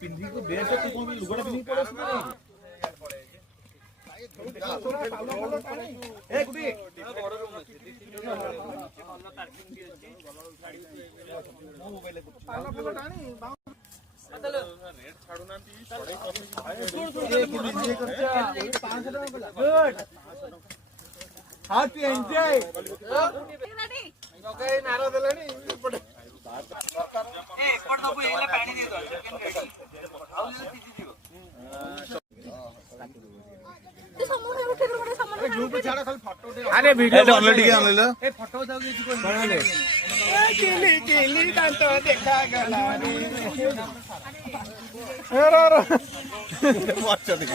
ପିନ୍ଧି ଡ୍ରେସ୍ ଲୁଗଟା ପିନ୍ଧି ପଳେଇ How to enjoy? Okay, नारा देलानी पड़े। एक पड़ दो ये ले पानी दे दो चिकन रेडी। आओ ले तीजी जीव। तो समूह में उठे तो बड़े समूह में ग्रुप छाड़ा खाली फोटो उठे। अरे वीडियो डाउनलोड के आने लो। ए फोटो जाओ ये को बना ले। चिली चिली दांतो देखा गला रे। अरे बहुत चली।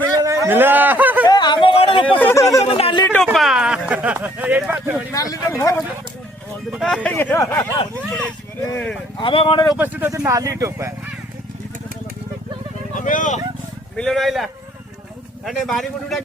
मिला आम गण नाली टोपा आम गण उपस्थित अच्छे नाली टोपा मिलन आइला भारी मुंडा